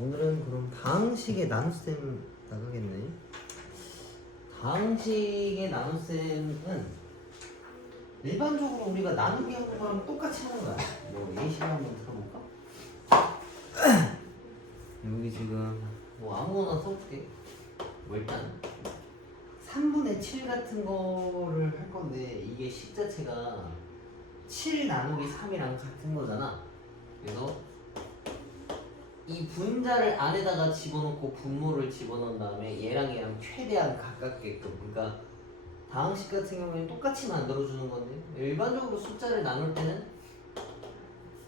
오늘은 그럼 다항식의 나눗셈 나가겠네. 다항식의 나눗셈은 일반적으로 우리가 나누기 하는 거랑 똑같이 하는 거야. 뭐 예시를 한번 들어볼까? 여기 지금 뭐 아무거나 써볼게. 뭐 일단 3분의 7 같은 거를 할 건데 이게 식 자체가 7 나누기 3이랑 같은 거잖아. 그래서 이 분자를 안에다가 집어넣고 분모를 집어넣은 다음에 얘랑 얘랑 최대한 가깝게끔, 그러니까 다항식 같은 경우에는 똑같이 만들어주는 건데 일반적으로 숫자를 나눌 때는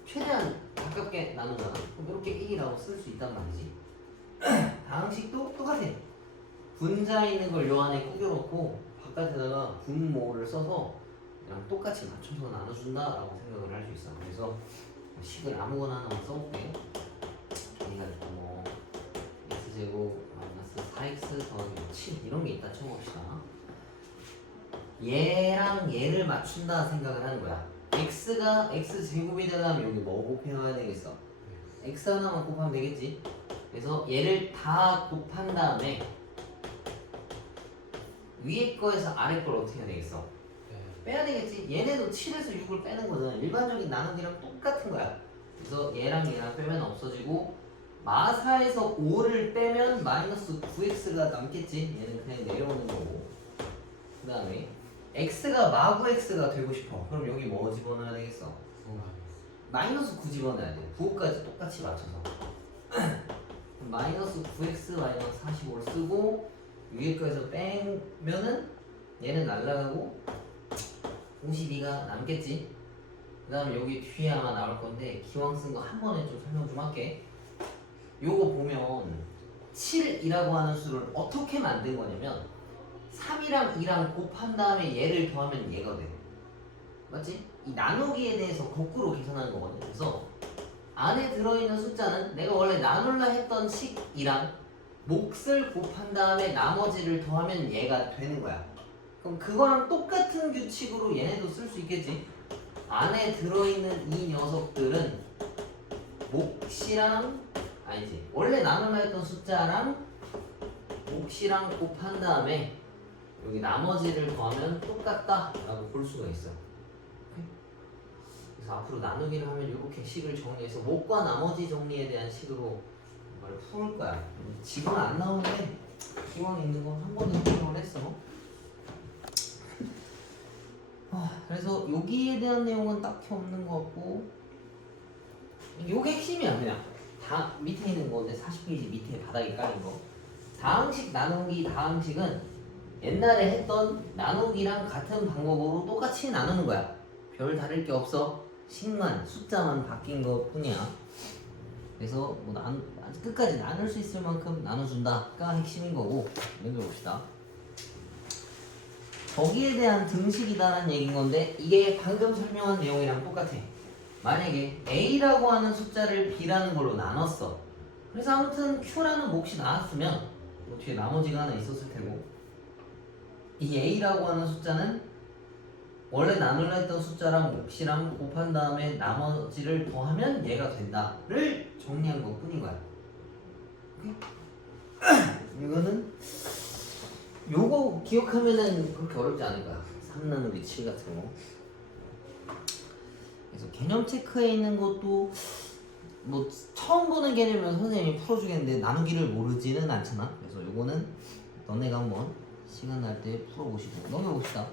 최대한 가깝게 나누잖아. 그럼 이렇게 1이라고 쓸 수 있단 말이지. 다항식도 똑같아. 분자 있는 걸 요 안에 꾸겨놓고 바깥에다가 분모를 써서 그냥 똑같이 맞춰서 나눠준다라고 생각을 할 수 있어. 그래서 식을 아무거나 하나만 써볼게. 여기가 뭐 x제곱 마이너스 4x 더하기 7 이런 게 있다 쳐봅시다. 얘랑 얘를 맞춘다 생각을 하는 거야. x가 x제곱이 되려면 여기 뭐 곱해놔야 되겠어? x 하나만 곱하면 되겠지? 그래서 얘를 다 곱한 다음에 위에 거에서 아래 걸 어떻게 해야 되겠어? 빼야 되겠지? 얘네도 7에서 6을 빼는 거잖아. 일반적인 나누기랑 똑같은 거야. 그래서 얘랑 빼면 없어지고 마사에서 5를 빼면 마이너스 9x가 남겠지? 얘는 그냥 내려오는 거고. 그 다음에 x가 마구 x가 되고 싶어. 그럼 여기 뭐 집어넣어야 되겠어? 마이너스 9 집어넣어야 돼. 9까지 똑같이 맞춰서. 마이너스 9x 마이너스 45를 쓰고 위에 거에서 빼면은 얘는 날라가고 52가 남겠지. 그 다음에 여기 뒤에 아마 나올 건데 기왕 쓴 거 한 번에 좀 설명 좀 할게. 요거 보면 7이라고 하는 수를 어떻게 만든 거냐면 3이랑 2랑 곱한 다음에 얘를 더하면 얘가 돼. 맞지? 이 나누기에 대해서 거꾸로 계산하는 거거든. 그래서 안에 들어있는 숫자는 내가 원래 나눌라 했던 식이랑 몫을 곱한 다음에 나머지를 더하면 얘가 되는 거야. 그럼 그거랑 똑같은 규칙으로 얘네도 쓸 수 있겠지? 안에 들어있는 이 녀석들은 몫이랑 아니지 원래 나눌라 했던 숫자랑 몫이랑 곱한 다음에 여기 나머지를 더하면 똑같다 라고 볼 수가 있어. 그래서 앞으로 나누기를 하면 이렇게 식을 정리해서 몫과 나머지 정리에 대한 식으로 이걸 풀 거야. 지금 안 나오는데 기왕 있는 거 한 번에 설명을 했어. 그래서 여기에 대한 내용은 딱히 없는 것 같고 요게 핵심이야. 그냥 다 밑에 있는 건데 40페이지 밑에 바닥에 깔린 거 다항식 나누기 다항식은 옛날에 했던 나누기랑 같은 방법으로 똑같이 나누는 거야. 별 다를 게 없어. 식만 숫자만 바뀐 것 뿐이야. 그래서 뭐 끝까지 나눌 수 있을 만큼 나눠준다가 핵심인 거고 넘겨봅시다. 거기에 대한 등식이다라는 얘기인 건데 이게 방금 설명한 내용이랑 똑같아. 만약에 A라고 하는 숫자를 B라는 걸로 나눴어. 그래서 아무튼 Q라는 몫이 나왔으면 뭐 뒤에 나머지가 하나 있었을 테고 이 A라고 하는 숫자는 원래 나눌라 했던 숫자랑 몫이랑 곱한 다음에 나머지를 더하면 얘가 된다를 정리한 것 뿐인 거야. 이거는 요거 기억하면은 그렇게 어렵지 않을 거야. 3 나누기 7 같은 거. 그래서 개념 체크에 있는 것도 뭐 처음 보는 개념이면 선생님이 풀어주겠는데 나누기를 모르지는 않잖아. 그래서 요거는 너네가 한번 시간 날 때 풀어보시고 넘겨봅시다.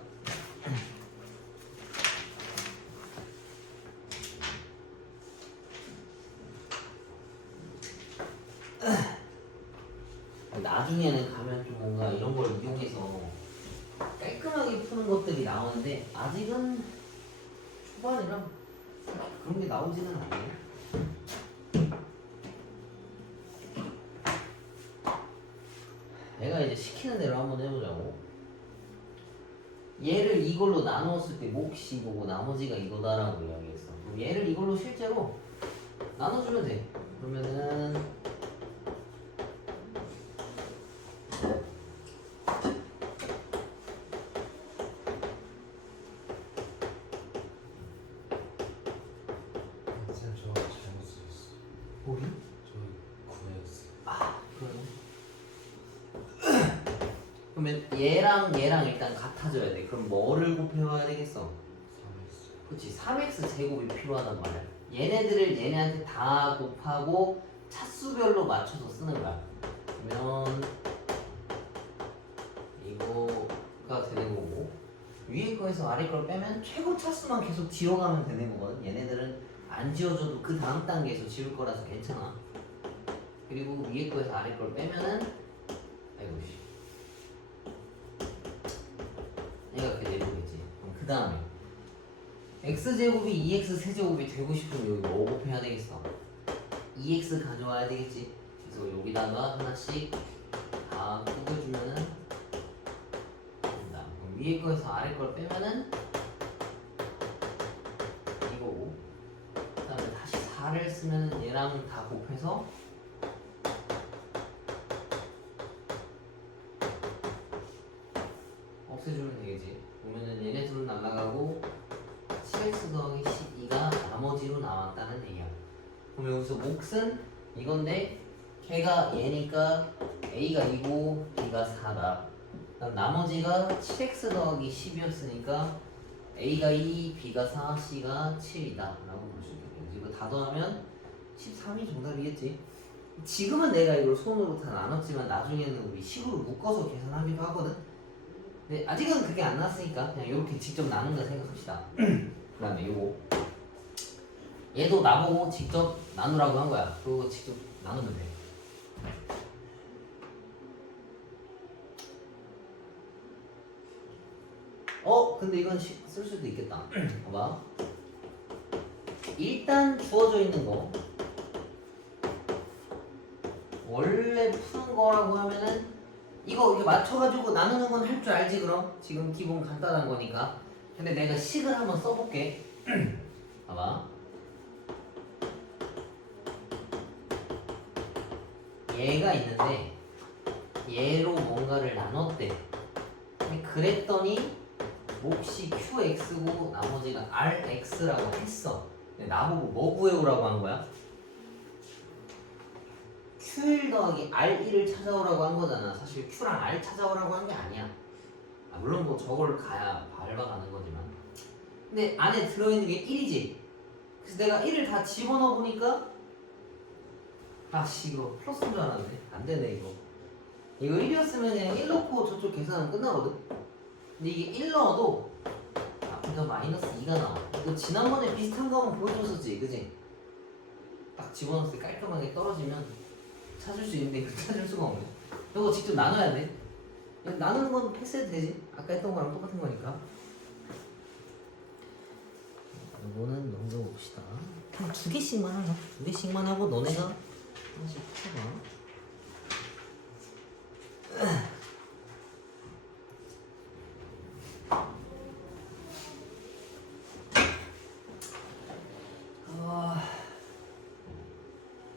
나중에는 가면 좀 뭔가 이런 걸 이용해서 깔끔하게 푸는 것들이 나오는데 아직은 초반이라 그런 게 나오지는 않네. 내가 이제 시키는 대로 한번 해보자고. 얘를 이걸로 나누었을 때 몫이 이거고 나머지가 이거다라고 이야기했어. 그럼 얘를 이걸로 실제로 나눠주면 돼. 그러면은 쌤, 저 잘못 쓰셨어. 뭐야? 저 9x 그러면 얘랑 얘랑 일단 같아져야 돼. 그럼 뭐를 곱해와야 되겠어? 3x. 그렇지. 3x 제곱이 필요하단 말이야. 얘네들을 얘네한테 다 곱하고 차수별로 맞춰서 쓰는 거야. 그러면 이거가 되는 거고, 위에 거에서 아래 걸 빼면 최고 차수만 계속 지워가면 되는 거거든. 얘네들은 안 지워줘도 그 다음 단계에서 지울 거라서 괜찮아. 그리고 위에 거에서 아래 걸 빼면은 아이고 씨, 얘가 그렇게 내보겠지. 그럼 그 다음에 x제곱이 2x 세제곱이 되고 싶으면 여기 뭐 곱해야 되겠어? 2x 가져와야 되겠지. 그래서 여기다가 하나씩 다 꾸겨주면은 된다. 그럼 위에 거에서 아래 걸 빼면은 이거고, 그 다음에 다시 4를 쓰면은 얘랑 다 곱해서 없애주면 되겠지. 보면은 얘네 둘은 날라가고 7x 더하기 12가 나머지로 나왔다는 얘기야. 그럼 여기서 몫은 이건데 걔가 얘니까 a가 2고 b가 4다. 그럼 나머지가 7x 더하기 10이었으니까 a가 2, b가 4, c가 7이다 라고 볼 수 있겠네. 이거 다 더하면 13이 정답이겠지. 지금은 내가 이걸 손으로 다 나눴지만 나중에는 우리 식으로 묶어서 계산하기도 하거든. 근데 아직은 그게 안 났으니까 그냥 이렇게 직접 나눈다 생각합시다. 그 다음에 요거 얘도 나보고 직접 나누라고 한 거야. 그거 직접 나누면 돼. 근데 이건 쓸 수도 있겠다. 봐봐. 일단 주어져 있는 거 원래 푸는 거라고 하면은 이거 이렇게 맞춰가지고 나누는 건 할 줄 알지 그럼? 지금 기본 간단한 거니까. 근데 내가 식을 한번 써볼게. 봐봐. 얘가 있는데 얘로 뭔가를 나눴대. 그랬더니 몫이 qx고 나머지가 rx라고 했어. 근데 나보고 뭐 구해오라고 한 거야? q1 더하기 r1을 찾아오라고 한 거잖아. 사실 q랑 r 찾아오라고 한 게 아니야. 물론 뭐 저거를 가야 밟아가는 거지만, 근데 안에 들어있는 게 1이지. 그래서 내가 1을 다 집어넣어 보니까 아씨 이거 플러스인 줄 알았네. 안 되네 이거. 이거 1이었으면 그냥 1 넣고 저쪽 계산은 끝나거든. 근데 이게 1 넣어도 앞에가 마이너스 2가 나와. 이거 지난번에 비슷한 거 한번 보여줬었지, 그지? 딱 집어넣었을 때 깔끔하게 떨어지면 찾을 수 있는데 이거 찾을 수가 없네. 이거 직접 나눠야 돼. 나누는 건 패스해도 되지. 아까 했던 거랑 똑같은 거니까. 이거는 넘겨봅시다. 한 2개씩만 하자. 2개씩만 하고 너네가 하나씩 해봐.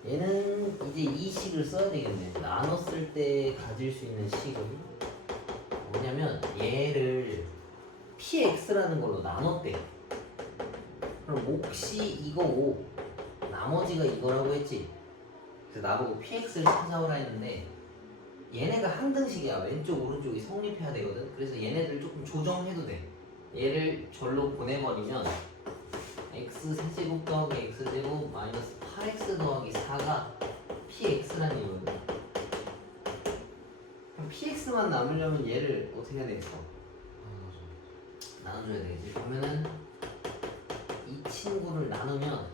얘는 이제 이 식을 써야 되겠네. 나눴을 때 가질 수 있는 식은 뭐냐면 얘를 px라는 걸로 나눴대. 그럼 몫이 이거고 나머지가 이거라고 했지. 그래서 나보고 px를 찾아오라 했는데 얘네가 항등식이야. 왼쪽 오른쪽이 성립해야 되거든. 그래서 얘네들 조금 조정해도 돼. 얘를 절로 보내버리면 x 세제곱 더하기 x제곱 마이너스 8x 더하기 4가 px라는 얘기거든. 그럼 px만 남으려면 얘를 어떻게 해야 되겠어? 나눠줘야 되겠지. 그러면은 이 친구를 나누면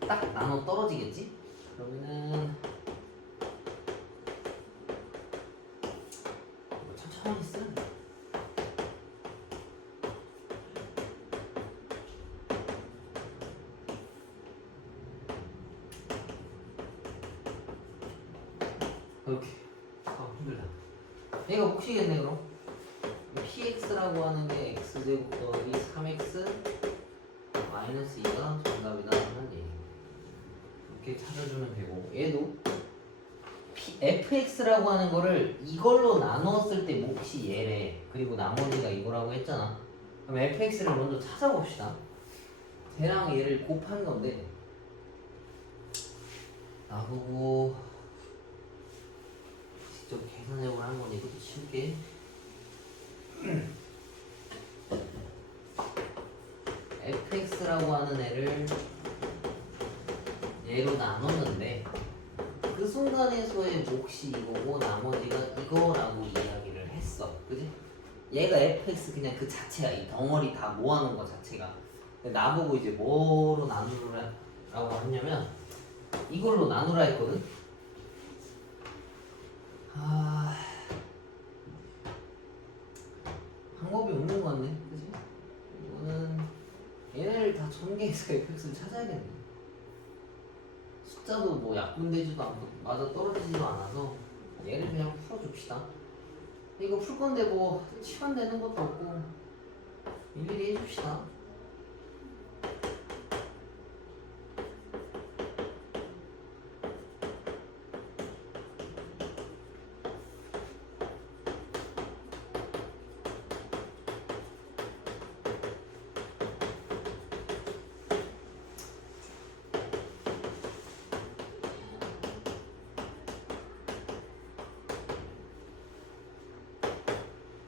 딱 나눠 떨어지겠지? 그러면은 천천히 쓰면 돼. 이렇게. 힘들다. 얘가 몫이겠네 그럼. px라고 하는 게 x제곱 더하기 3x 마이너스 2가 정답이다 하는 얘기. 이렇게 찾아주면 되고, 얘도 fx라고 하는 거를 이걸로 나누었을 때 몫이 얘래. 그리고 나머지가 이거라고 했잖아. 그럼 fx를 먼저 찾아봅시다. 쟤랑 얘를 곱한 건데 나보고 직접 직접 계산해보고 하는 건데 이것도 치울게. fx라고 하는 애를 얘로 나눴는데 그 순간에서의 몫이 이거고 나머지가 이거라고 이야기를 했어. 그지? 얘가 fx 그냥 그 자체야. 이 덩어리 다 모아놓은 거 자체가. 근데 나보고 이제 뭐로 나누라고 했냐면 이걸로 나누라 했거든? 방법이 없는 것 같네. 그지? 이거는 얘네를 다 전개해서 fx를 찾아야겠네. 숫자도 뭐 약분되지도 않고 맞아 떨어지지도 않아서 얘를 그냥 풀어줍시다. 이거 풀 건데 뭐 시간 되는 것도 없고 일일이 해줍시다.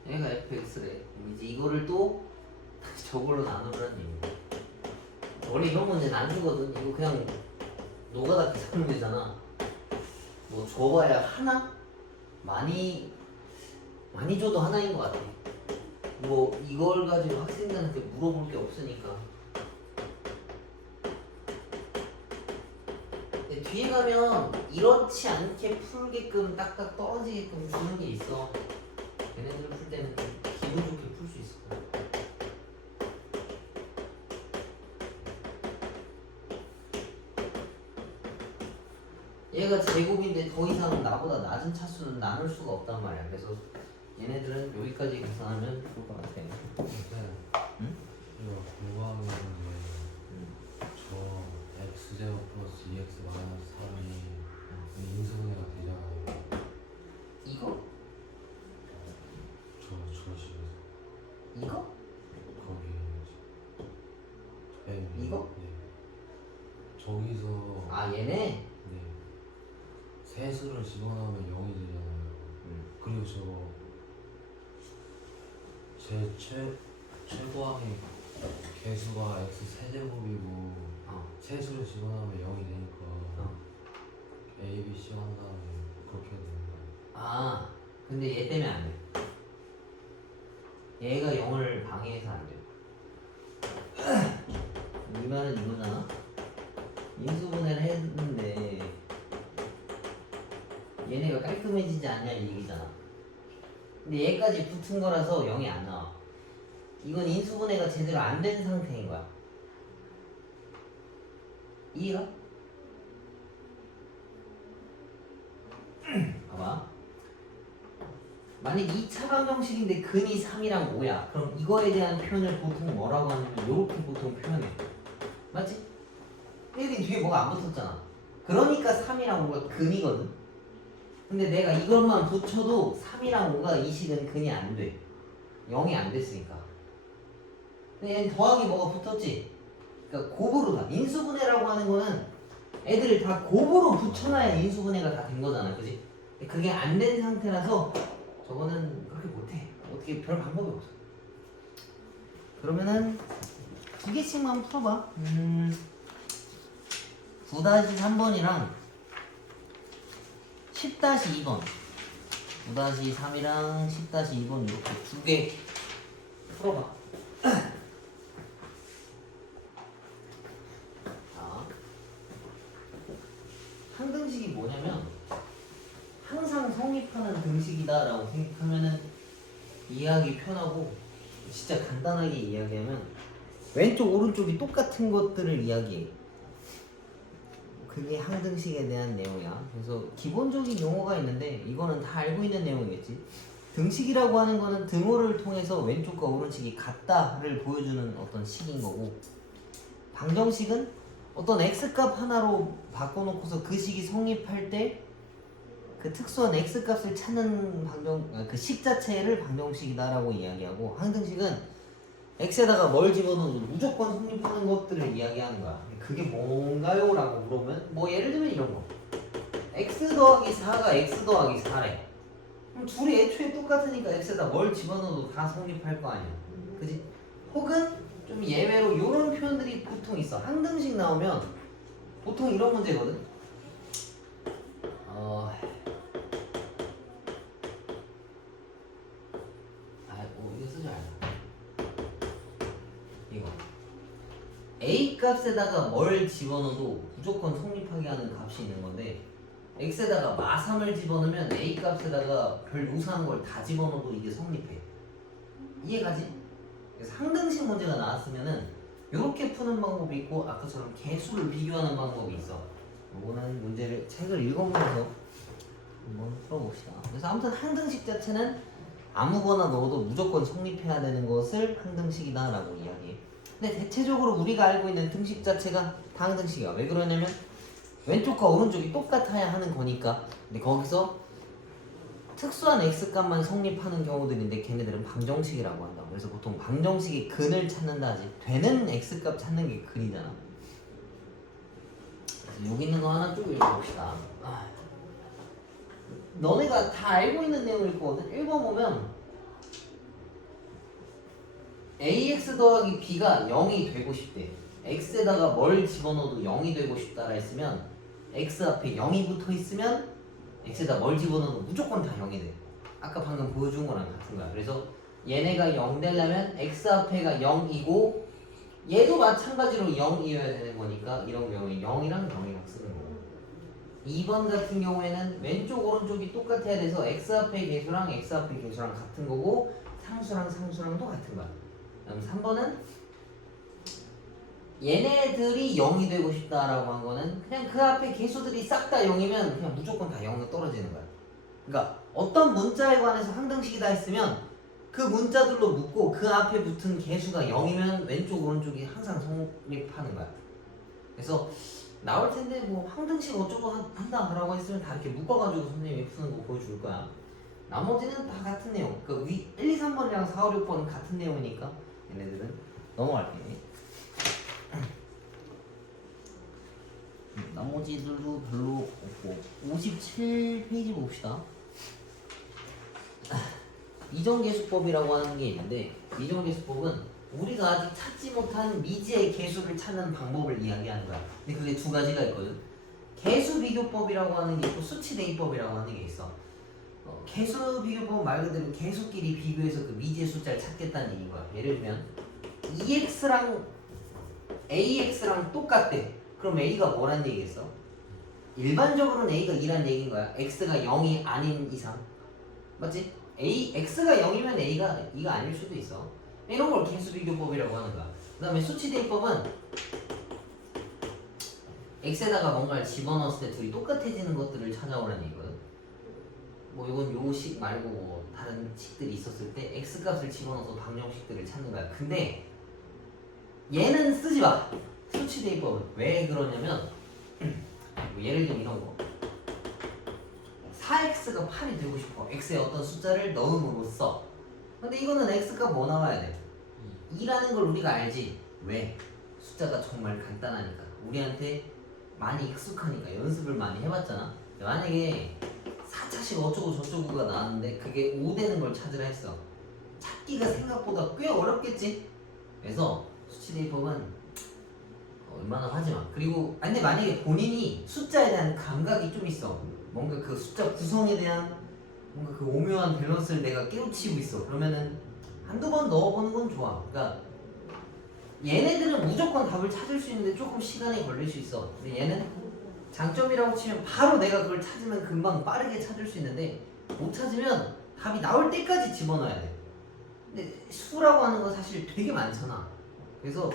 얘가 fx래. 이제 이거를 또 다시 저걸로 나누라는 얘기야. 원래 이런 문제는 안 주거든. 이거 그냥 노가다 계산하면 되잖아. 뭐 줘봐야 하나? 많이 줘도 하나인 것 같아. 뭐 이걸 가지고 학생들한테 물어볼 게 없으니까. 근데 뒤에 가면 이렇지 않게 풀게끔 딱딱 떨어지게끔 주는 게 있어. 얘네들 풀 때는 기분 좋게 풀 수 있을 거야. 얘가 제곱인데 더 이상 나보다 낮은 차수는 나눌 수가 없단 말이야. 그래서 얘네들은 여기까지 계산하면 좋을 것 같아. 네. 응? 이거 공부하면 저 x제곱 플러스 2x 마이너스 3이 인수분해가 되잖아요. 이거? 저 식에서 이거? 거기 이거? 네. 저기서 아 얘네? 네. 세수를 집어넣으면 0이 되잖아요. 그리고 저거 제 최고항의 개수가 x 세제곱이고 세수를 집어넣으면 0이 되니까 a, b, c 한 다음에 그렇게 해야 되는 거예요. 아 근데 얘 때문에 안 돼. 얘가 0을 방해해서 안 돼. 이 말은 이거잖아. 인수분해를 했는데 얘네가 깔끔해지지 않냐 이 얘기잖아. 근데 얘까지 붙은 거라서 0이 안 나와. 이건 인수분해가 제대로 안 된 상태인 거야. 이해가? 봐봐. 만약 2차 방정식인데 근이 3이랑 5야. 그럼 이거에 대한 표현을 보통 뭐라고 하냐면 이렇게 보통 표현해. 맞지? 여기 뒤에 뭐가 안 붙었잖아. 그러니까 3이랑 5가 근이거든. 근데 내가 이것만 붙여도 3이랑 5가 이 식은 근이 안 돼. 0이 안 됐으니까. 근데 얘는 더하기 뭐가 붙었지? 그러니까 곱으로 다. 인수분해라고 하는 거는 애들을 다 곱으로 붙여놔야 인수분해가 다 된 거잖아. 그지? 그게 안 된 상태라서 저거는 그렇게 못해. 어떻게 별 방법이 없어. 그러면은 두 개씩만 풀어봐. 9-3번이랑 10-2번 9-3이랑 10-2번 이렇게 두 개 풀어봐. 자, 항등식이 뭐냐면 항상 성립하는 등식이다 라고 생각하면은 이해하기 편하고, 진짜 간단하게 이야기하면 왼쪽 오른쪽이 똑같은 것들을 이야기해. 그게 항등식에 대한 내용이야. 그래서 기본적인 용어가 있는데 이거는 다 알고 있는 내용이겠지. 등식이라고 하는 거는 등호를 통해서 왼쪽과 오른쪽이 같다를 보여주는 어떤 식인 거고, 방정식은 어떤 x값 하나로 바꿔놓고서 그 식이 성립할 때 그 특수한 x값을 찾는 그 식 자체를 방정식이다라고 이야기하고, 항등식은 x에다가 뭘 집어넣어도 무조건 성립하는 것들을 이야기하는 거야. 그게 뭔가요? 라고 물어보면 뭐 예를 들면 이런 거. x 더하기 4가 x 더하기 4래. 그럼 둘이 애초에 똑같으니까 x에다 뭘 집어넣어도 다 성립할 거 아니야. 그지? 혹은 좀 예외로 이런 표현들이 보통 있어. 항등식 나오면 보통 이런 문제거든. 이거 쓰지 말자. 이거 a 값에다가 뭘 집어넣어도 무조건 성립하게 하는 값이 있는 건데 x에다가 마3을 집어넣으면 a 값에다가 별 요소하는 걸 다 집어넣어도 이게 성립해. 이해가지? 그래서 항등식 문제가 나왔으면은 이렇게 푸는 방법이 있고 아까처럼 개수를 비교하는 방법이 있어. 이거는 문제를 책을 읽어보면서 한번 풀어봅시다. 그래서 아무튼 항등식 자체는 아무거나 넣어도 무조건 성립해야 되는 것을 항등식이다 라고 이야기해. 근데 대체적으로 우리가 알고 있는 등식 자체가 다 항등식이야. 왜 그러냐면 왼쪽과 오른쪽이 똑같아야 하는 거니까. 근데 거기서 특수한 x값만 성립하는 경우들인데 걔네들은 방정식이라고 한다. 그래서 보통 방정식의 근을 찾는다 하지. 되는 x값 찾는 게 근이잖아. 그래서 여기 있는 거 하나 쭉 읽어봅시다. 너네가 다 알고 있는 내용일 거거든. 읽어보면 ax 더하기 b가 0이 되고 싶대. x에다가 뭘 집어넣어도 0이 되고 싶다라 했으면 x 앞에 0이 붙어 있으면 x에다 뭘 집어넣어도 무조건 다 0이 돼. 아까 방금 보여준 거랑 같은 거야. 그래서 얘네가 0 되려면 x 앞에가 0이고 얘도 마찬가지로 0이어야 되는 거니까 이런 경우에 0이랑 0이랑 쓰는 거고. 2번 같은 경우에는 왼쪽 오른쪽이 똑같아야 돼서 x 앞의 개수랑 x 앞의 개수랑 같은 거고 상수랑 상수랑도 같은 거야. 그다음 3번은 얘네들이 0이 되고 싶다라고 한 거는 그냥 그 앞에 개수들이 싹 다 0이면 그냥 무조건 다 0으로 떨어지는 거야. 그러니까 어떤 문자에 관해서 항등식이다 했으면 그 문자들로 묶고 그 앞에 붙은 개수가 0이면 왼쪽 오른쪽이 항상 성립하는 거야. 그래서 나올 텐데 뭐 항등식 어쩌고 한다라고 했으면 다 이렇게 묶어가지고 선생님이 푸는 거 보여줄 거야. 나머지는 다 같은 내용. 그 위 1, 2, 3번이랑 4, 5, 6번 같은 내용이니까 얘네들은 넘어갈게. 나머지들도 별로 없고 57페이지 봅시다. 이정계수법이라고 하는 게 있는데 이정계수법은 우리가 아직 찾지 못한 미지의 개수를 찾는 방법을 이야기하는 거야. 근데 그게 두 가지가 있거든. 개수비교법이라고 하는 게 있고 수치대입법이라고 하는 게 있어. 개수비교법은 말 그대로 개수끼리 비교해서 그 미지의 숫자를 찾겠다는 얘기인 거야. 예를 들면 EX랑 AX랑 똑같대. 그럼 A가 뭐란 얘기겠어? 일반적으로는 A가 2란 얘기인 거야. X가 0이 아닌 이상. 맞지? X가 0이면 A가 2가 아닐 수도 있어. 이런 걸 개수비교법이라고 하는 거야. 그 다음에 수치대입법은 X에다가 뭔가를 집어넣었을 때 둘이 똑같아지는 것들을 찾아오라는 얘기거든. 뭐 이건 요식 말고 뭐 다른 식들이 있었을 때 X값을 집어넣어서 방정식들을 찾는 거야. 근데 얘는 쓰지 마. 수치대입법은 왜 그러냐면 뭐 예를 들면 이런 거 4x가 8이 되고 싶어. x에 어떤 숫자를 넣음으로써. 근데 이거는 x가 뭐 나와야 돼? 2라는 걸 우리가 알지. 왜? 숫자가 정말 간단하니까. 우리한테 많이 익숙하니까 연습을 많이 해봤잖아. 만약에 4차식 어쩌고 저쩌고가 나왔는데 그게 5 되는 걸 찾으라 했어. 찾기가 생각보다 꽤 어렵겠지? 그래서 수치대입법은 웬만하면 하지마. 그리고 근데 만약에 본인이 숫자에 대한 감각이 좀 있어. 뭔가 그 숫자 구성에 대한 뭔가 그 오묘한 밸런스를 내가 깨우치고 있어. 그러면은 한두 번 넣어보는 건 좋아. 그러니까 얘네들은 무조건 답을 찾을 수 있는데 조금 시간이 걸릴 수 있어. 근데 얘는 장점이라고 치면 바로 내가 그걸 찾으면 금방 빠르게 찾을 수 있는데 못 찾으면 답이 나올 때까지 집어넣어야 돼. 근데 수라고 하는 건 사실 되게 많잖아. 그래서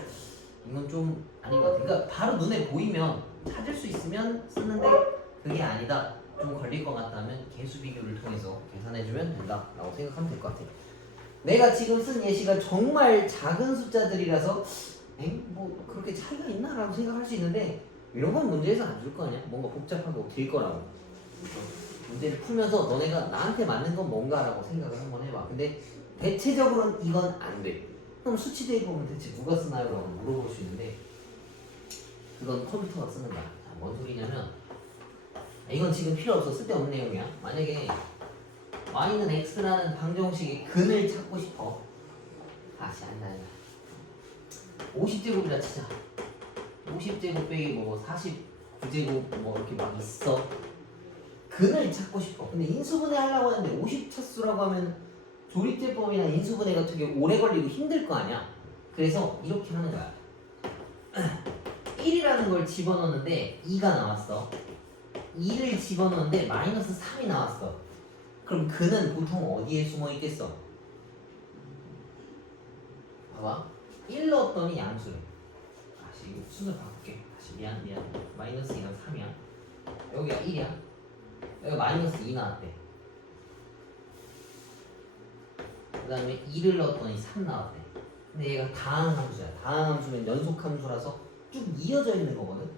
이건 좀 아닌 것 같아. 그러니까 바로 눈에 보이면 찾을 수 있으면 쓰는데 그게 아니다. 좀 걸릴 것 같다면 개수 비교를 통해서 계산해주면 된다라고 생각하면 될 것 같아. 내가 지금 쓴 예시가 정말 작은 숫자들이라서 뭐 그렇게 차이가 있나라고 생각할 수 있는데 이런 건 문제에서 안 줄 거 아니야? 뭔가 복잡하고 길 거라고. 문제를 풀면서 너네가 나한테 맞는 건 뭔가라고 생각을 한번 해봐. 근데 대체적으로는 이건 안 돼. 그럼 수치대입법은 대체 누가 쓰나요? 라고 물어볼 수 있는데 그건 컴퓨터가 쓰는 거야. 자, 뭔 소리냐면 이건 지금 필요 없어. 쓸데없는 내용이야. 만약에 y는 x라는 방정식의 근을 찾고 싶어. 다시 한다. 50제곱이라 치자. 50제곱 빼기 뭐 49제곱 뭐 이렇게 막 있어. 근을 찾고 싶어. 근데 인수분해 하려고 하는데 50차수라고 하면 조립제법이나 인수분해가 되게 오래 걸리고 힘들 거 아니야. 그래서 이렇게 하는 거야. 1이라는 걸 집어넣는데 2가 나왔어. 2를 집어넣는데 마이너스 3이 나왔어. 그럼 근은 보통 어디에 숨어 있겠어? 봐봐. 1 넣었더니 양수래. 다시 이거 순을 바꿀게. 다시 미안. 마이너스 2랑 3이야. 여기가 1이야. 여기가 마이너스 2 나왔대. 그 다음에 2를 넣었더니 3 나왔대. 근데 얘가 다항함수야. 다항함수는 연속함수라서 쭉 이어져 있는 거거든.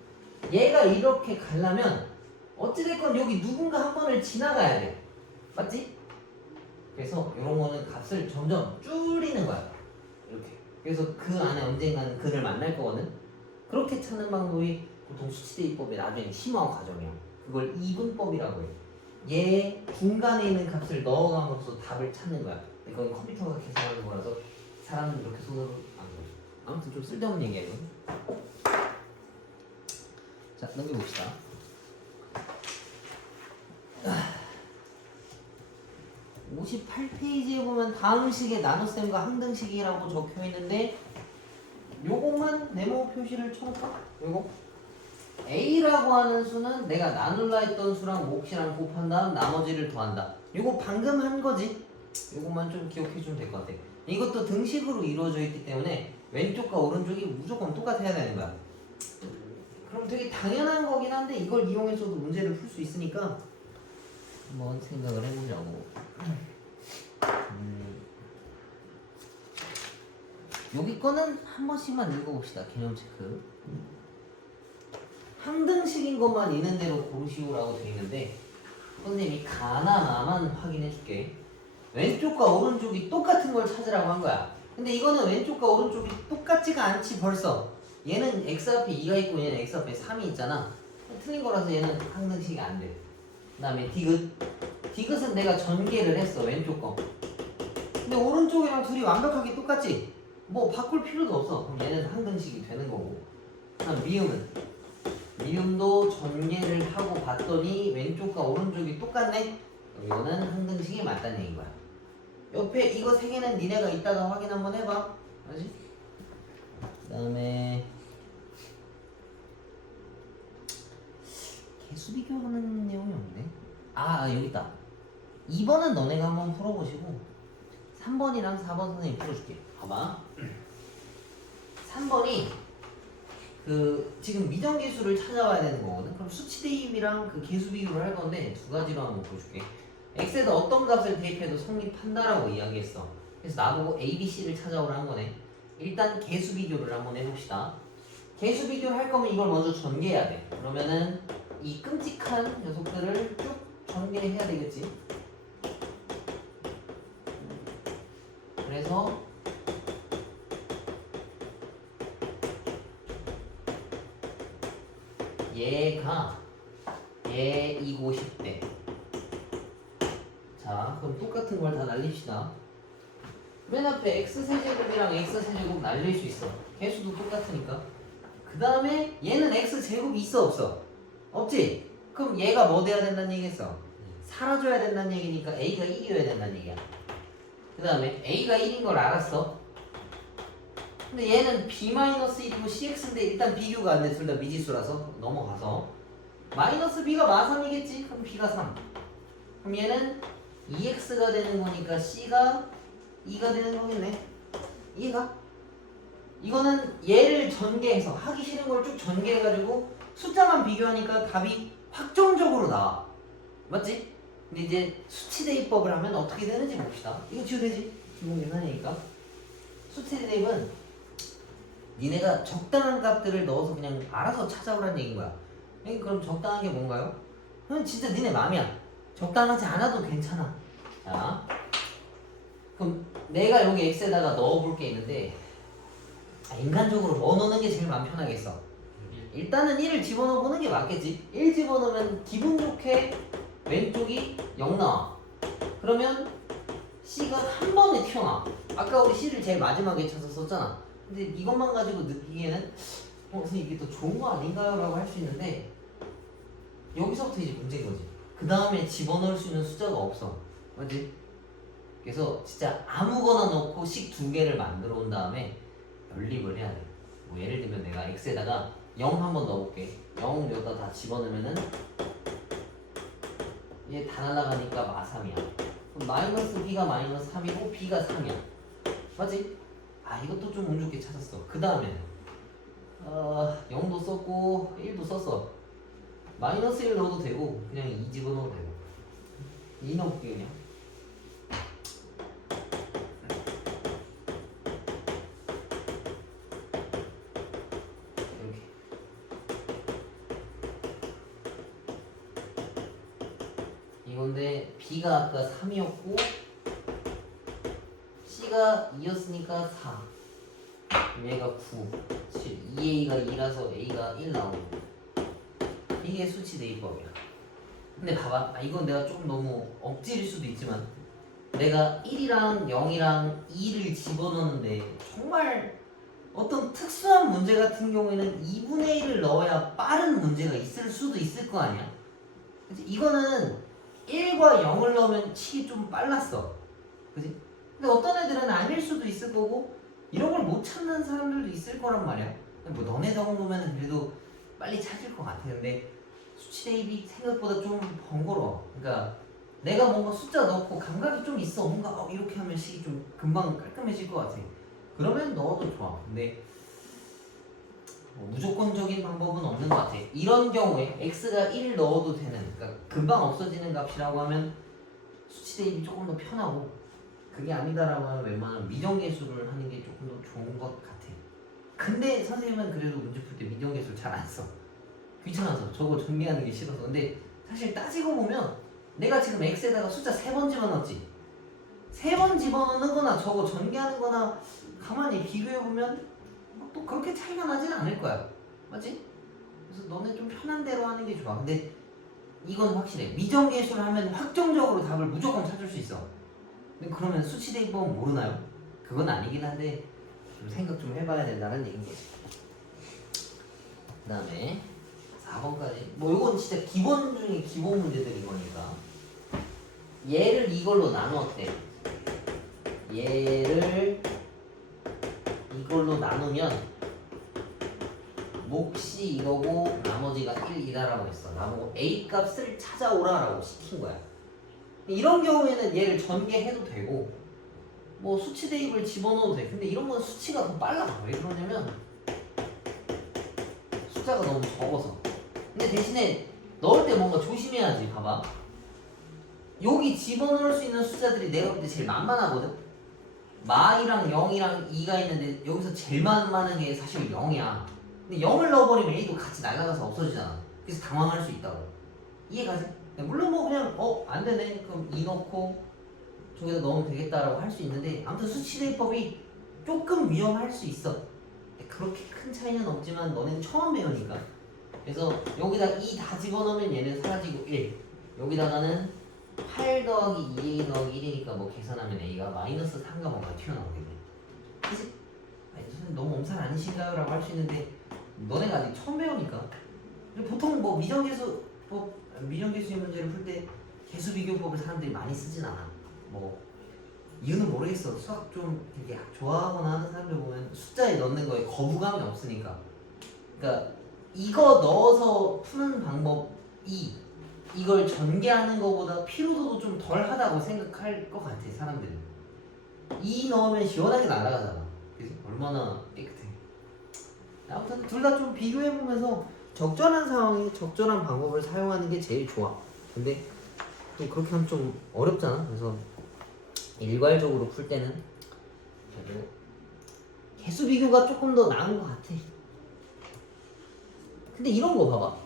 얘가 이렇게 가려면 어찌됐건 여기 누군가 한 번을 지나가야 돼. 맞지? 그래서 이런 거는 값을 점점 줄이는 거야. 이렇게. 그래서 그 안에 언젠가는 근을 만날 거거든. 그렇게 찾는 방법이 보통 수치대입법의 나중에 심화 과정이야. 그걸 이분법이라고 해. 얘 중간에 있는 값을 넣어감으로써 답을 찾는 거야. 이건 컴퓨터가 계산하는 거라서 사람은 이렇게 손으로 안 돼. 아무튼 좀 쓸데없는 얘기야 이건. 자, 넘겨봅시다. 58페이지에 보면 다음 식의 나눗셈과 항등식이라고 적혀있는데 요것만 네모 표시를 쳐놓을까? 요거 A라고 하는 수는 내가 나눌라 했던 수랑 몫이랑 곱한 다음 나머지를 더한다. 요거 방금 한 거지? 요것만 좀 기억해주면 될 것 같아. 이것도 등식으로 이루어져 있기 때문에 왼쪽과 오른쪽이 무조건 똑같아야 되는 거야. 그럼 되게 당연한 거긴 한데 이걸 이용해서도 문제를 풀 수 있으니까 한번 생각을 해보자고. 여기 거는 한 번씩만 읽어봅시다. 개념 체크. 항등식인 것만 있는 대로 고르시오라고 되어 있는데 선생님이 가나마만 확인해 줄게. 왼쪽과 오른쪽이 똑같은 걸 찾으라고 한 거야. 근데 이거는 왼쪽과 오른쪽이 똑같지가 않지 벌써. 얘는 x 앞에 2가 있고 얘는 x 앞에 3이 있잖아. 틀린 거라서 얘는 항등식이 안 돼. 그 다음에 디귿. 디귿은 내가 전개를 했어. 왼쪽 거. 근데 오른쪽이랑 둘이 완벽하게 똑같지? 뭐 바꿀 필요도 없어. 그럼 얘는 항등식이 되는 거고. 그다음 미음은 미음도 전개를 하고 봤더니 왼쪽과 오른쪽이 똑같네? 이거는 항등식이 맞다는 얘기인 거야. 옆에 이거 세 개는 니네가 이따가 확인 한번 해봐. 알지? 그 다음에 개수 비교하는 내용이 없네. 여기 있다. 2번은 너네가 한번 풀어보시고 3번이랑 4번 선생님 풀어줄게. 봐봐. 3번이 지금 미정계수를 찾아와야 되는 거거든. 그럼 수치 대입이랑 그 계수 비교를 할 건데 두 가지로 한번 보여줄게. x에다 어떤 값을 대입해도 성립한다라고 이야기했어. 그래서 나보고 a, b, c를 찾아오라 한 거네. 일단 계수 비교를 한번 해봅시다. 계수 비교를 할 거면 이걸 먼저 전개해야 돼. 그러면은 이 끔찍한 녀석들을 쭉 전개해야 되겠지. 그래서 얘가 얘이고 싶대. 자, 그럼 똑같은 걸 다 날립시다. 맨 앞에 x세제곱이랑 x세제곱 날릴 수 있어. 개수도 똑같으니까. 그 다음에 얘는 x제곱이 있어 없어? 없지? 그럼 얘가 뭐 돼야 된다는 얘기겠어? 사라져야 된다는 얘기니까 a가 1이어야 된다는 얘기야. 그 다음에 a가 1인 걸 알았어. 근데 얘는 b-1이고 cx인데 일단 비교가 안 돼. 둘 다 미지수라서 넘어가서 마이너스 b가 마3이겠지? 그럼 b가 3. 그럼 얘는 2x가 되는 거니까 c가 2가 되는 거겠네. 이해가? 이거는 얘를 전개해서 하기 싫은 걸 쭉 전개해가지고 숫자만 비교하니까 답이 확정적으로 나와. 맞지? 근데 이제 수치대입법을 하면 어떻게 되는지 봅시다. 이거 지워도 되지? 기본 계산이니까. 수치대입은 니네가 적당한 값들을 넣어서 그냥 알아서 찾아오라는 얘기인 거야. 그럼 적당한 게 뭔가요? 그럼 진짜 니네 맘이야. 적당하지 않아도 괜찮아. 자, 그럼 내가 여기 x에다가 넣어볼 게 있는데 인간적으로 뭐 넣는 게 제일 마음 편하겠어? 일단은 1을 집어넣어보는 게 맞겠지. 1 집어넣으면 기분 좋게 왼쪽이 0 나와. 그러면 C가 한 번에 튀어나와. 아까 우리 C를 제일 마지막에 쳐서 썼잖아. 근데 이것만 가지고 느끼기에는 선생님 이게 더 좋은 거 아닌가요? 라고 할 수 있는데 여기서부터 이제 문제인 거지. 그 다음에 집어넣을 수 있는 숫자가 없어. 맞지? 그래서 진짜 아무거나 넣고 식 두 개를 만들어 온 다음에 연립을 해야 돼. 뭐 예를 들면 내가 x에다가 0 한번 넣어볼게. 0 여기다 다 집어넣으면은 얘 다 날아가니까 마3이야. 그럼 마이너스 b가 마이너스 3이고 b가 3이야. 맞지? 아 이것도 좀 운 좋게 찾았어. 그 다음에 0도 썼고 1도 썼어. 마이너스 1 넣어도 되고 그냥 2 집어넣어도 되고 2 넣을게 그냥. 이렇게 이건데 B가 아까 3이었고 C가 2였으니까 4 얘가 9 7 2A가 2라서 A가 1 나오고 이게 수치 대입법이야. 근데 봐봐. 이건 내가 조금 너무 억지일 수도 있지만 내가 1이랑 0이랑 2를 집어넣는데 정말 어떤 특수한 문제 같은 경우에는 2분의 1을 넣어야 빠른 문제가 있을 수도 있을 거 아니야. 그치? 이거는 1과 0을 넣으면 칙이 좀 빨랐어. 그치? 근데 어떤 애들은 아닐 수도 있을 거고 이런 걸 못 찾는 사람들도 있을 거란 말이야. 뭐 너네 정도면 그래도 빨리 찾을 것 같아. 근데 수치 대입이 생각보다 좀 번거로워. 그러니까 내가 뭔가 숫자 넣고 감각이 좀 있어. 뭔가 이렇게 하면 식이 좀 금방 깔끔해질 것 같아. 그러면 넣어도 좋아. 근데 뭐 무조건적인 방법은 없는 것 같아. 이런 경우에 x가 1 넣어도 되는, 그러니까 금방 없어지는 값이라고 하면 수치 대입이 조금 더 편하고, 그게 아니다라고 하면 웬만하면 미정계수를 하는 게 조금 더 좋은 것 같아. 근데 선생님은 그래도 문제 풀 때 미정계수를 잘 안 써. 귀찮아서 저거 정리하는 게 싫어서. 근데 사실 따지고 보면 내가 지금 x에다가 숫자 3번 집어넣었지. 3번 집어넣는 거나 저거 전개하는 거나 가만히 비교해보면 또 그렇게 차이가 나진 않을 거야. 맞지? 그래서 너네 좀 편한 대로 하는 게 좋아. 근데 이건 확실해. 미정계수를 하면 확정적으로 답을 무조건 찾을 수 있어. 근데 그러면 수치 대입법은 모르나요? 그건 아니긴 한데 좀 생각 좀 해봐야 된다는 얘기인 거지. 그 다음에 4번까지 뭐 이건 진짜 기본 중에 기본 문제들인 거니까 얘를 이걸로 나누었대. 얘를 이걸로 나누면 몫이 이거고 나머지가 1이다라고 했어. 나보고 A 값을 찾아오라라고 시킨 거야. 이런 경우에는 얘를 전개해도 되고 뭐 수치 대입을 집어넣어도 돼. 근데 이런 건 수치가 더 빨라. 왜 그러냐면 숫자가 너무 적어서. 근데 대신에 넣을 때 뭔가 조심해야지. 봐봐. 여기 집어넣을 수 있는 숫자들이 내가 볼 때 제일 만만하거든. 마이랑 0이랑 2가 있는데 여기서 제일 만만한 게 사실 0이야. 근데 0을 넣어버리면 A도 같이 날아가서 없어지잖아. 그래서 당황할 수 있다고. 이해가지? 물론 뭐 그냥 안 되네. 그럼 2 넣고 저기다 넣으면 되겠다라고 할 수 있는데 아무튼 수치 대입법이 조금 위험할 수 있어. 그렇게 큰 차이는 없지만 너네는 처음 배우니까. 그래서 여기다 2 다 집어넣으면 얘는 사라지고 1. 여기다가는 8 더하기 2A 더하기 1이니까 뭐 계산하면 A가 마이너스 3가 뭔가 튀어나오겠네. 그치? 아니, 선생님 너무 엄살 아니신가요? 라고 할 수 있는데 너네가 아직 처음 배우니까. 보통 뭐 미정계수의 문제를 풀 때 계수비교법을 사람들이 많이 쓰진 않아. 뭐 이유는 모르겠어. 수학 좀 되게 좋아하거나 하는 사람들 보면 숫자에 넣는 거에 거부감이 없으니까. 그러니까 이거 넣어서 푸는 방법이 이걸 전개하는 것보다 피로도도 좀 덜 하다고 생각할 것 같아. 사람들은 2 넣으면 시원하게 날아가잖아. 그치? 얼마나 깨끗해. 아무튼 둘 다 좀 비교해보면서 적절한 상황에 적절한 방법을 사용하는 게 제일 좋아. 근데 또 그렇게 하면 좀 어렵잖아. 그래서 일괄적으로 풀 때는 그래도 개수 비교가 조금 더 나은 것 같아. 근데 이런 거 봐봐.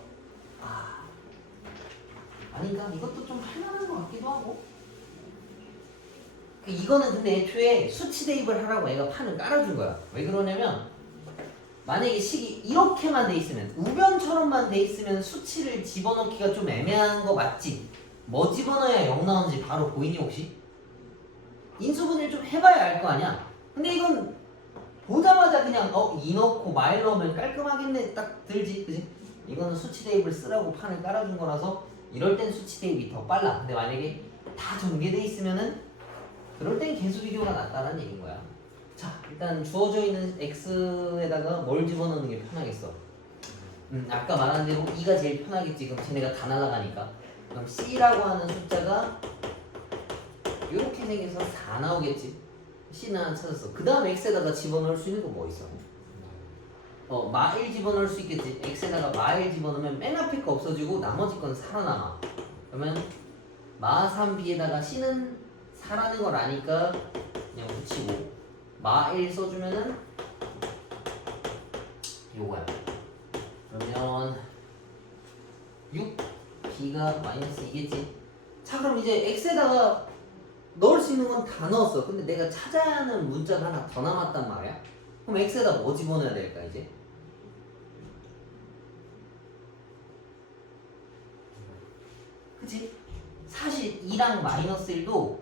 아닌가? 이것도 좀 할만한 것 같기도 하고. 이거는 근데 애초에 수치 대입을 하라고 애가 판을 깔아준 거야. 왜 그러냐면 만약에 식이 이렇게만 돼 있으면 우변처럼만 돼 있으면 수치를 집어넣기가 좀 애매한 거 맞지? 뭐 집어넣어야 0 나오는지 바로 보이니 혹시? 인수분해를 좀 해봐야 알 거 아니야. 근데 이건 보자마자 그냥 2 넣고 마일 넣으면 깔끔하겠네 딱 들지, 그지? 이거는 수치 대입을 쓰라고 판을 깔아준 거라서 이럴 땐 수치 대입이 더 빨라. 근데 만약에 다 전개돼 있으면은 그럴 땐 개수 비교가 낫다라는 얘기인 거야. 자, 일단 주어져 있는 x에다가 뭘 집어넣는 게 편하겠어? 아까 말한 대로 2가 제일 편하겠지. 그럼 쟤네가 다 날아가니까. 그럼 c라고 하는 숫자가 이렇게 생겨서 4 나오겠지. c는 하나 찾았어. 그 다음 x에다가 집어넣을 수 있는 거 뭐 있어? 마1 집어넣을 수 있겠지. x에다가 마1 집어넣으면 맨 앞에 거 없어지고 나머지 건 살아남아. 그러면 마3b에다가 c는 4라는 걸 아니까 그냥 붙이고 마1 써주면은 요거야. 그러면 6b가 마이너스 2겠지. 자, 그럼 이제 x에다가 넣을 수 있는 건 다 넣었어. 근데 내가 찾아야 하는 문자가 하나 더 남았단 말이야. 그럼 x에다 뭐 집어넣어야 될까 이제? 그치? 사실 2랑 마이너스 1도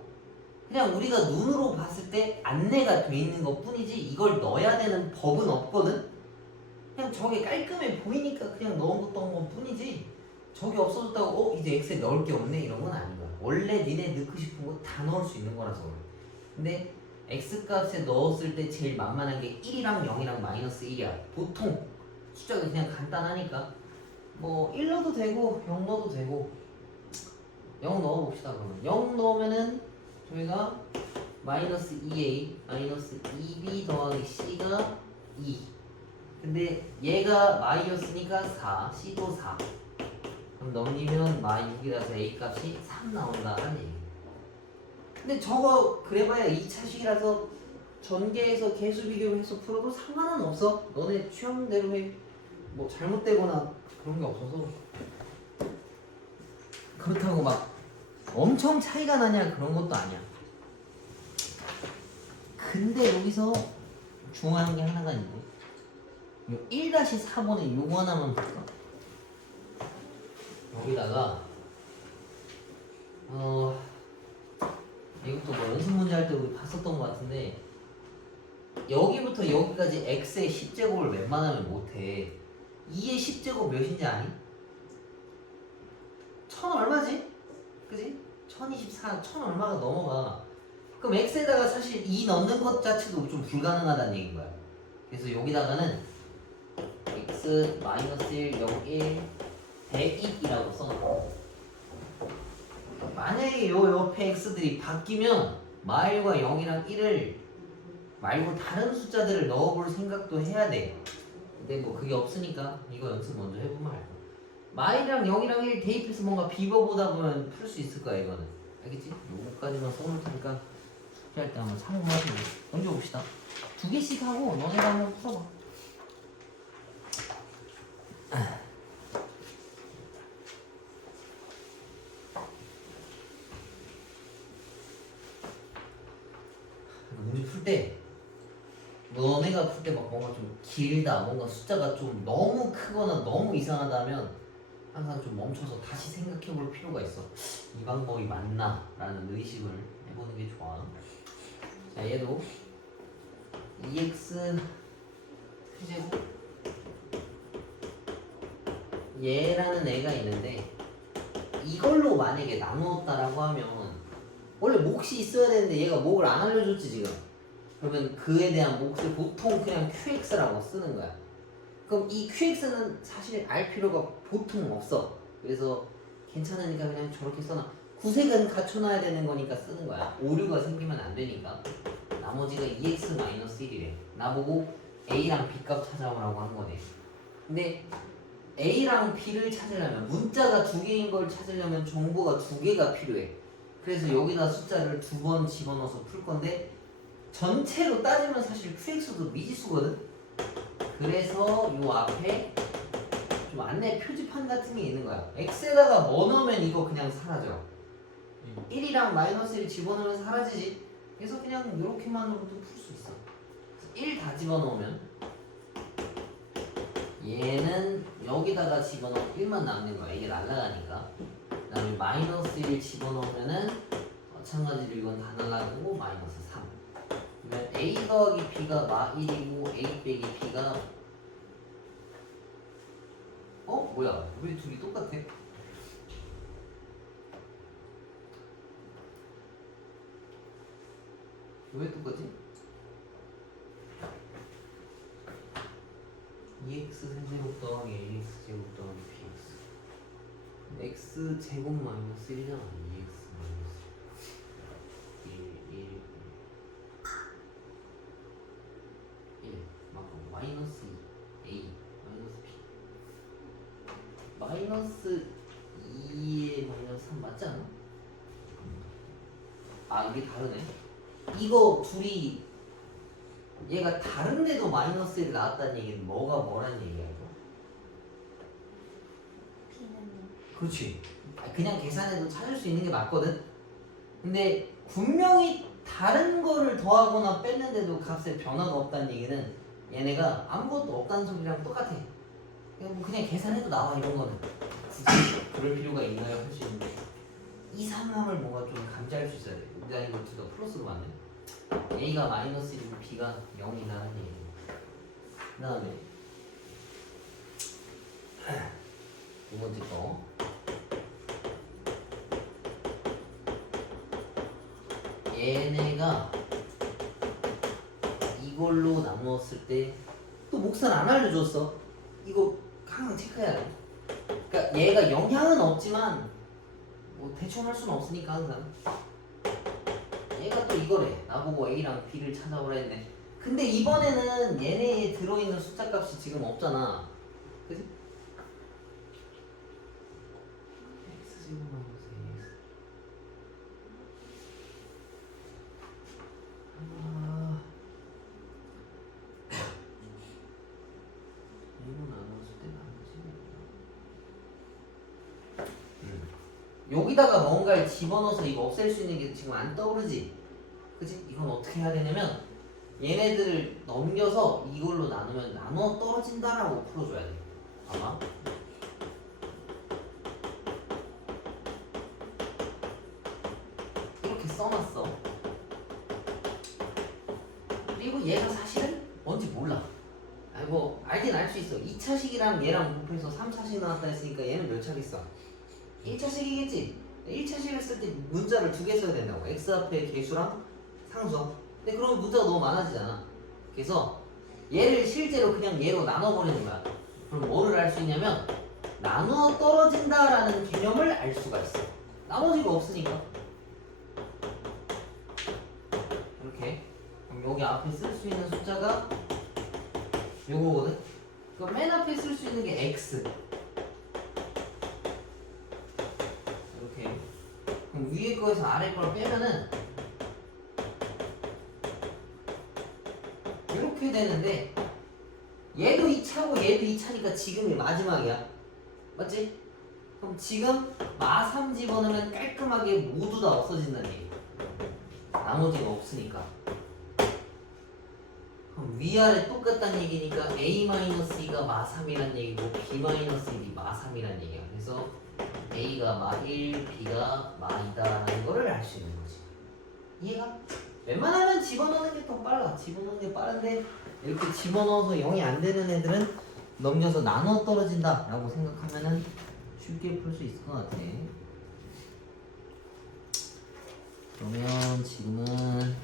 그냥 우리가 눈으로 봤을 때 안내가 돼 있는 것 뿐이지 이걸 넣어야 되는 법은 없거든? 그냥 저게 깔끔해 보이니까 그냥 넣은 것 뿐이지 저게 없어졌다고 이제 x에 넣을 게 없네 이런 건 아닌 거야. 원래 니네 넣고 싶은 거 다 넣을 수 있는 거라서 그래. 근데 x 값에 넣었을 때 제일 만만한 게 1이랑 0이랑 마이너스 1이야. 보통 숫자가 그냥 간단하니까 뭐 1 넣어도 되고 0 넣어도 되고 0 넣어봅시다. 그러면 0 넣으면은 저희가 마이너스 2a 마이너스 2b 더하기 c가 2. 근데 얘가 마이였으니까 4, c도 4. 그럼 넘기면 마6이라서 a 값이 3 나온다는 얘기. 근데 저거 그래봐야 2차식이라서 전개해서 개수 비교를 해서 풀어도 상관은 없어. 너네 취향대로 해. 뭐 잘못되거나 그런 게 없어서. 그렇다고 막 엄청 차이가 나냐 그런 것도 아니야. 근데 여기서 중요한 게 하나가 있는데 1-4번에 요거 하나만 볼까? 여기다가 이것도 뭐 연습 문제 할 때 우리 봤었던 것 같은데 여기부터 여기까지 x의 10제곱을 웬만하면 못해. 2의 10제곱 몇인지 아니? 1000 얼마지? 그지? 1024, 1000 얼마가 넘어가. 그럼 x에다가 사실 2 넣는 것 자체도 좀 불가능하다는 얘기인 거야. 그래서 여기다가는 x-1, 0, 1, 102이라고 써놓고 만약에 요 옆에 x들이 바뀌면 마일과 0이랑 1을 말고 다른 숫자들을 넣어볼 생각도 해야 돼. 근데 뭐 그게 없으니까 이거 연습 먼저 해보면 알 거야. 마일이랑 0이랑 1 대입해서 뭔가 비벼보다 보면 풀 수 있을 거야 이거는. 알겠지? 요거까지만 써놓을 테니까 숙제할 때 한번 참고하시고 던져봅시다. 2개씩 하고 너네가 한번 풀어봐. 문제 풀 때 너네가 풀 때 막 뭔가 좀 길다, 뭔가 숫자가 좀 너무 크거나 너무 이상하다면 항상 좀 멈춰서 다시 생각해 볼 필요가 있어. 이 방법이 맞나? 라는 의식을 해보는 게 좋아. 자, 얘도 2x 세제곱 얘라는 애가 있는데 이걸로 만약에 나누었다라고 하면 원래 몫이 있어야 되는데 얘가 몫을 안 알려줬지 지금. 그러면 그에 대한 몫을 보통 그냥 qx라고 쓰는 거야. 그럼 이 qx는 사실 알 필요가 보통 없어. 그래서 괜찮으니까 그냥 저렇게 써놔. 구색은 갖춰놔야 되는 거니까 쓰는 거야. 오류가 생기면 안 되니까. 나머지가 2x-1이래. 나보고 a랑 b 값 찾아오라고 한 거네. 근데 a랑 b를 찾으려면 문자가 2개인 걸 찾으려면 정보가 2개가 필요해. 그래서 여기다 숫자를 2번 집어넣어서 풀 건데 전체로 따지면 사실 qx도 미지수거든. 그래서 요 앞에 좀 안내 표지판 같은 게 있는 거야. x에다가 뭐 넣으면 이거 그냥 사라져. 1이랑 -1 집어넣으면 사라지지. 그래서 그냥 이렇게만으로도 풀 수 있어. 1 다 집어넣으면 얘는 여기다가 집어넣으면 1만 남는 거야. 이게 날라가니까. 그다음에 마이너스 1 집어넣으면은 마찬가지로 이건 다 날라가고 마이너스 3. 그러면 a 더하기 b가 마 1이고 a 빼기 b가 뭐야? 왜 둘이 똑같아? 왜 똑같지? 2x 세제곱 더하기 ax 제곱 더하기 bx x 제곱 마이너스 1이잖아. 2x 마이너스 1 맞고 마이너스 2 a 마이너스 b 마이너스 2에 마이너스 3 맞지 않아? 이게 다르네. 이거 둘이 얘가 다른데도 마이너스 1 나왔다는 얘기는 뭐라는 얘기야 이거? B는 그렇지. 그냥 계산해도 찾을 수 있는 게 맞거든. 근데 분명히 다른 거를 더하거나 뺐는데도 값에 변화가 없다는 얘기는 얘네가 아무것도 없다는 소리랑 똑같아. 그냥 계산해도 나와 이런 거는. 굳이 그럴 필요가 있나요? 할 수 있는데 이상함을 뭔가 좀 감지할 수 있어야 돼. 나 이거 둘 다 플러스로 맞네. A가 마이너스 1이고 B가 0이라는 얘기. 그 다음에 두 번째 거 얘네가 이걸로 나누었을 때 또 목선 안 알려줬어. 이거 항상 체크해야 돼. 그러니까 얘가 영향은 없지만 뭐 대충 할 수는 없으니까 항상 얘가 또 이거래. 나보고 A랑 B를 찾아오라 했네. 근데 이번에는 얘네에 들어있는 숫자 값이 지금 없잖아. 그지? X제곱 마이너스 AX. 이거 나눴을 때 나머지 여기다가 뭔가를 집어넣어서 이거 없앨 수 있는 게 지금 안 떠오르지? 그치? 이건 어떻게 해야 되냐면 얘네들을 넘겨서 이걸로 나누면 나눠 떨어진다라고 풀어줘야 돼. 아마 이렇게 써놨어. 그리고 얘가 사실은 뭔지 몰라. 뭐 알긴 알 수 있어. 2차식이랑 얘랑 곱해서 3차식 나왔다 했으니까 얘는 몇 차겠어? 1차식이겠지? 1차식을 쓸 때 문자를 두 개 써야 된다고. x 앞에 개수랑 상수. 근데 그러면 문자가 너무 많아지잖아. 그래서 얘를 실제로 그냥 얘로 나눠버리는 거야. 그럼 뭐를 알 수 있냐면 나누어 떨어진다라는 개념을 알 수가 있어. 나머지가 없으니까. 이렇게. 그럼 여기 앞에 쓸 수 있는 숫자가 요거거든? 그럼 맨 앞에 쓸 수 있는 게 x. 이렇게. 그럼 위에 거에서 아래 걸 빼면은 이렇게 되는데 얘도 2차고 얘도 2차니까 지금이 마지막이야. 맞지? 그럼 지금 마3 집어넣으면 깔끔하게 모두 다 없어진다는 얘기. 나머지가 없으니까. 그럼 위아래 똑같다는 얘기니까 A-2가 마3이란 얘기고 B-2이 마3이란 얘기야. 그래서 A가 마1, B가 마2다라는 거를 알 수 있는 거지. 이해가? 웬만하면 집어넣는 게 더 빨라. 집어넣는 게 빠른데 이렇게 집어넣어서 0이 안 되는 애들은 넘겨서 나눠 떨어진다 라고 생각하면은 쉽게 풀 수 있을 것 같아. 그러면 지금은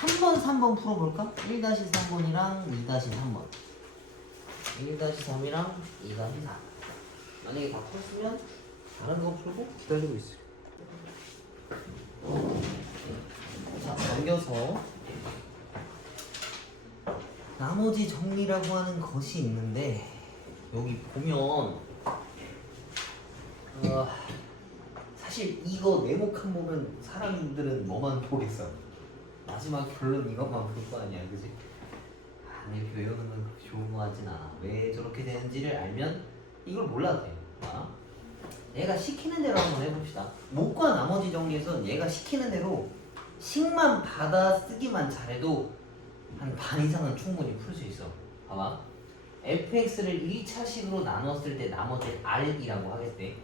3번 풀어볼까? 1-3번이랑 2-3번 1-3이랑 2-4 만약에 다 풀었으면 다른 거 풀고 기다리고 있어. 자, 넘겨서 나머지 정리라고 하는 것이 있는데 여기 보면 사실 이거 네모칸 보면 사람들은 뭐만 보겠어? 마지막 결론 이것만 볼 거 아니야, 그지? 이렇게 외우는 건 그렇게 좋은 거 같진 않아. 왜 저렇게 되는지를 알면 이걸 몰라도 돼. 얘가 시키는 대로 한번 해봅시다. 목과 나머지 정리에서 얘가 시키는 대로 식만 받아 쓰기만 잘해도 한 반 이상은 충분히 풀 수 있어. 봐봐. fx를 1차식으로 나눴을 때 나머지 r이라고 하겠대.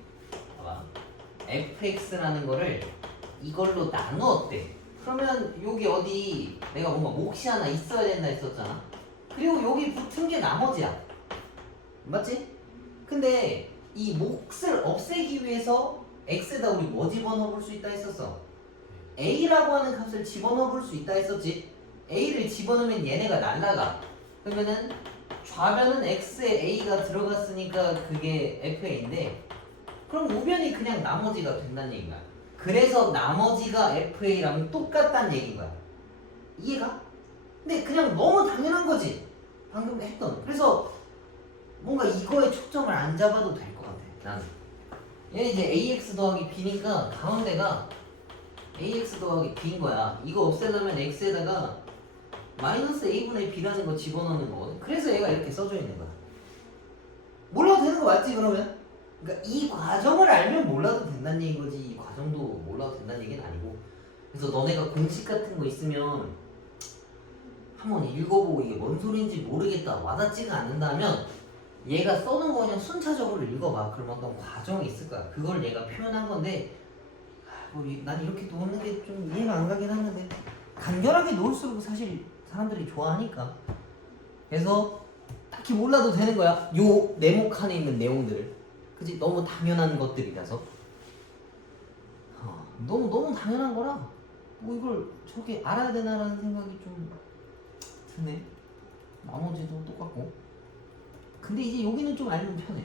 봐봐. fx라는 거를 이걸로 나누었대. 그러면 여기 어디 내가 뭔가 몫이 하나 있어야 된다 했었잖아. 그리고 여기 붙은 게 나머지야. 맞지? 근데 이 몫을 없애기 위해서 x에다 우리 뭐 집어넣어 볼 수 있다 했었어? a라고 하는 값을 집어넣어 볼 수 있다 했었지? a를 집어넣으면 얘네가 날라가. 그러면은 좌변은 x에 a가 들어갔으니까 그게 fa인데, 그럼 우변이 그냥 나머지가 된다는 얘기야. 그래서 나머지가 fa랑 똑같다는 얘기인 거야. 이해가? 근데 그냥 너무 당연한 거지, 방금 했던. 그래서 뭔가 이거에 초점을 안 잡아도 될 것 같아, 나는. 얘는 이제 ax 더하기 b니까 가운데가 ax 더하기 b인 거야. 이거 없애려면 x에다가 마이너스 a분의 b라는 거 집어넣는 거거든. 그래서 얘가 이렇게 써져 있는 거야. 몰라도 되는 거 맞지, 그러면? 그러니까 이 과정을 알면 몰라도 된다는 얘기인 거지, 이 과정도 몰라도 된다는 얘기는 아니고. 그래서 너네가 공식 같은 거 있으면 한번 읽어보고 이게 뭔 소리인지 모르겠다, 와닿지가 않는다면 얘가 써놓은 거 그냥 순차적으로 읽어봐. 그럼 어떤 과정이 있을 거야. 그걸 얘가 표현한 건데, 난 이렇게 놓는 게 좀 이해가 안 가긴 하는데, 간결하게 놓을수록 사실 사람들이 좋아하니까. 그래서 딱히 몰라도 되는 거야, 요 네모 칸에 있는 내용들을. 그치? 너무 당연한 것들이라서. 너무 당연한 거라 뭐 이걸 저렇게 알아야 되나라는 생각이 좀 드네. 나머지도 똑같고. 근데 이제 여기는 좀 알면 편해.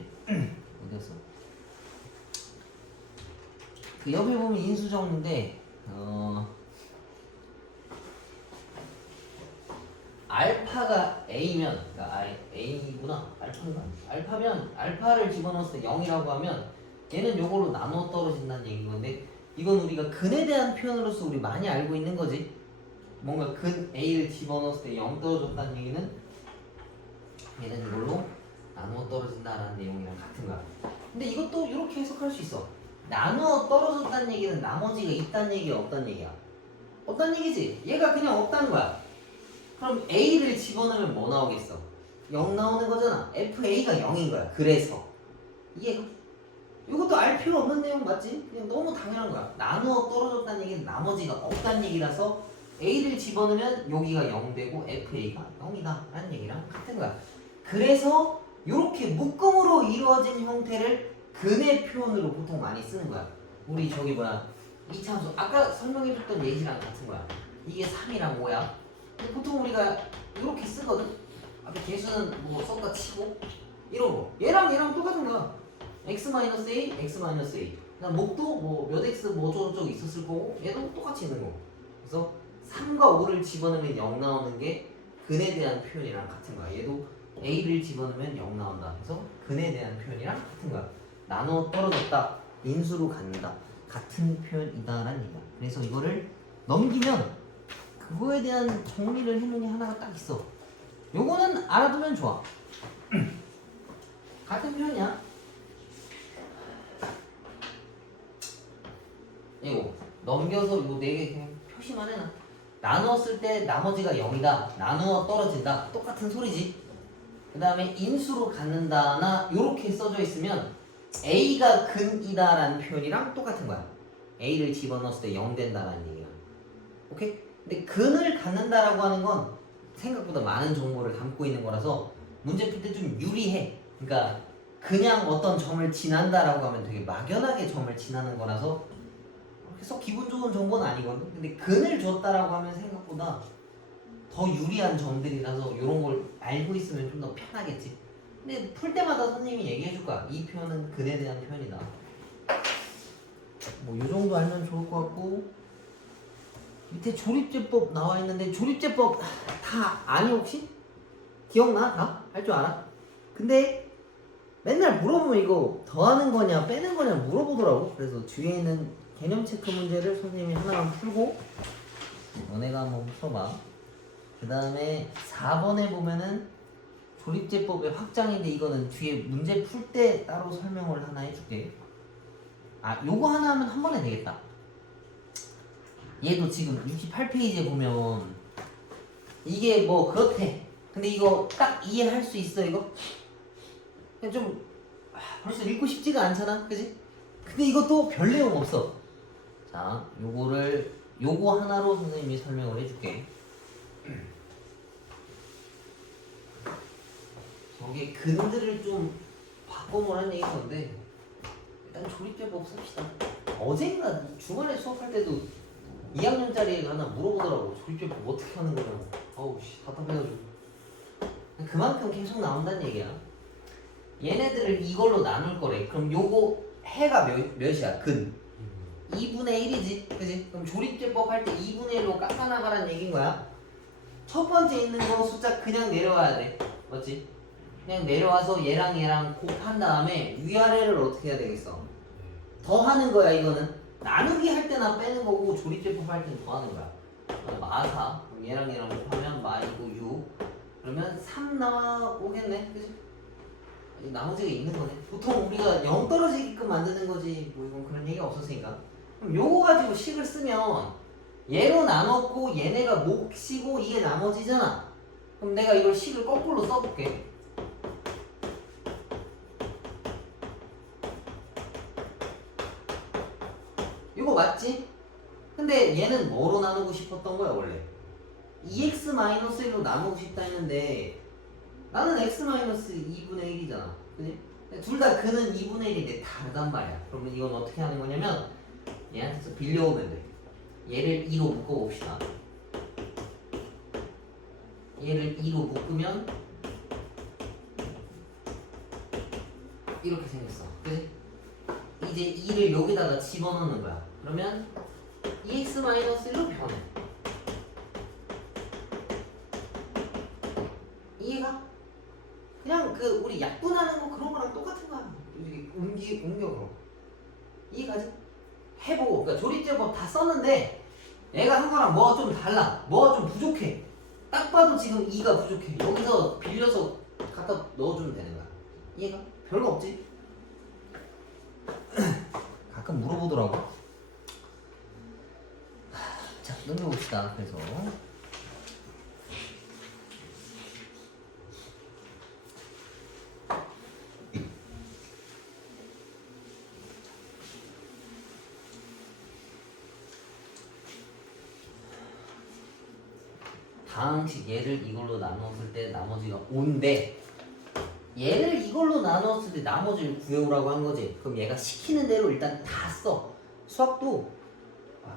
어디였어? 그 옆에 보면 인수정인데 알파가 A면, 그러니까 A구나, 알파인가? 알파면, 알파를 집어넣었을 때 0이라고 하면 얘는 요걸로 나눠 떨어진다는 얘기인 건데, 이건 우리가 근에 대한 표현으로서 우리 많이 알고 있는 거지. 뭔가 근 A를 집어넣었을 때 0 떨어졌다는 얘기는 얘는 이걸로 나누어 떨어진다라는 내용이랑 같은 거야. 근데 이것도 이렇게 해석할 수 있어. 나누어 떨어졌다는 얘기는 나머지가 있다는 얘기야, 없다는 얘기야? 없다는 얘기지. 얘가 그냥 없다는 거야. 그럼 A를 집어넣으면 뭐 나오겠어? 0 나오는 거잖아. FA가 0인 거야. 그래서 이해가? 이것도 알 필요 없는 내용 맞지? 그냥 너무 당연한 거야. 나누어 떨어졌다는 얘기는 나머지가 없다는 얘기라서 A를 집어넣으면 여기가 0 되고 FA가 0이다 라는 얘기랑 같은 거야. 그래서 이렇게 묶음으로 이루어진 형태를 근의 표현으로 보통 많이 쓰는 거야. 우리 저기 뭐야, 이차함수 아까 설명해줬던 예시랑 같은 거야. 이게 3이랑 5야. 근데 보통 우리가 이렇게 쓰거든. 앞에 개수는 뭐 섞어 치고 이런 거. 얘랑 똑같은 거야. x-a, x-a. 그다음 목도 뭐 몇 x 뭐 어쩌고저쩌고 있었을 거고, 얘도 똑같이 있는 거. 그래서 3과 5를 집어넣으면 0 나오는 게 근에 대한 표현이랑 같은 거야. 얘도 a를 집어넣으면 0 나온다. 그래서 근에 대한 표현이랑 같은 거야. 나눠 떨어졌다, 인수로 갖는다, 같은 표현이다라는 얘기야. 그래서 이거를 넘기면 그거에 대한 정리를 해놓은 게 하나가 딱 있어. 요거는 알아두면 좋아. 같은 표현이야. 이거 넘겨서 요 4개 그냥 표시만 해놔. 나누었을 때 나머지가 0이다, 나누어 떨어진다, 똑같은 소리지. 그 다음에 인수로 갖는다나 요렇게 써져 있으면 A가 근이다 라는 표현이랑 똑같은 거야. A를 집어넣었을 때 0 된다라는 얘기야. 오케이? 근데 근을 갖는다라고 하는 건 생각보다 많은 정보를 담고 있는 거라서 문제 풀 때 좀 유리해. 그러니까 그냥 어떤 점을 지난다라고 하면 되게 막연하게 점을 지나는 거라서 그래서 기분 좋은 정보는 아니거든. 근데 근을 줬다라고 하면 생각보다 더 유리한 점들이라서 이런 걸 알고 있으면 좀 더 편하겠지. 근데 풀 때마다 선생님이 얘기해 줄 거야. 이 표현은 근에 대한 표현이다. 뭐 이 정도 알면 좋을 것 같고, 밑에 조립제법 나와 있는데 조립제법 다 아니 혹시? 기억나? 다? 할 줄 알아? 근데 맨날 물어보면 이거 더하는 거냐 빼는 거냐 물어보더라고. 그래서 뒤에 있는 개념 체크 문제를 선생님이 하나만 풀고 너네가 한번 풀어봐. 그 다음에 4번에 보면은 조립제법의 확장인데 이거는 뒤에 문제 풀 때 따로 설명을 하나 해줄게. 요거 하나 하면 한 번에 되겠다. 얘도 지금 68페이지에 보면 이게 뭐 그렇대. 근데 이거 딱 이해할 수 있어 이거? 그냥 좀 벌써 읽고 싶지가 않잖아, 그지? 근데 이것도 별 내용 없어. 자, 요거 하나로 선생님이 설명을 해줄게. 저게 근들을 좀 바꿔보라는 얘기인데 일단 조립제법 씁시다. 어젠가 주말에 수업할 때도 2학년짜리 애가 하나 물어보더라고. 조립제법 어떻게 하는 거냐고. 어우 씨 답답해가지고. 그만큼 계속 나온다는 얘기야. 얘네들을 이걸로 나눌 거래. 그럼 요거 해가 몇이야? 근 2분의 1이지, 그지? 그럼 조립제법 할 때 2분의 1로 깎아나가라는 얘기인 거야. 첫 번째 있는 거 숫자 그냥 내려와야 돼, 맞지? 그냥 내려와서 얘랑 곱한 다음에 위아래를 어떻게 해야 되겠어? 더 하는 거야. 이거는 나누기 할 때나 빼는 거고 조립제법 할 때는 더 하는 거야. 마사, 그럼 얘랑 곱하면 마이고 6 그러면 3 나오겠네, 그지? 나머지가 있는 거네. 보통 우리가 0 떨어지게끔 만드는 거지 뭐 이건 그런 얘기가 없었으니까. 그럼 요거 가지고 식을 쓰면 얘로 나눴고 얘네가 몫이고 이게 나머지잖아. 그럼 내가 이걸 식을 거꾸로 써볼게. 이거 맞지? 근데 얘는 뭐로 나누고 싶었던 거야 원래? 2x-1로 나누고 싶다 했는데 나는 x-2분의 1이잖아, 그지? 둘 다 그는 2분의 1인데 다르단 말이야. 그러면 이건 어떻게 하는 거냐면 얘한테서 빌려오면 돼. 얘를 2로 묶어봅시다. 얘를 2로 묶으면 이렇게 생겼어, 그지? 이제 2를 여기다가 집어넣는 거야. 그러면 2x-1로 변해. 이해가? 그냥 그 우리 약분하는 거 그런 거랑 똑같은 거야. 옮겨 그럼. 이해가지? 해보고, 그러니까 조립제법 다 썼는데 얘가 한 거랑 뭐가 좀 달라. 뭐가 좀 부족해. 딱 봐도 지금 2가 부족해. 여기서 빌려서 갖다 넣어주면 되는 거야. 이해가? 별거 없지? 가끔 물어보더라고. 자, 넘겨봅시다. 그래서 다항식 얘를 이걸로 나눴을 때 나머지가 5인데 얘를 이걸로 나눴을 때 나머지를 구해오라고 한 거지. 그럼 얘가 시키는 대로 일단 다 써. 수학도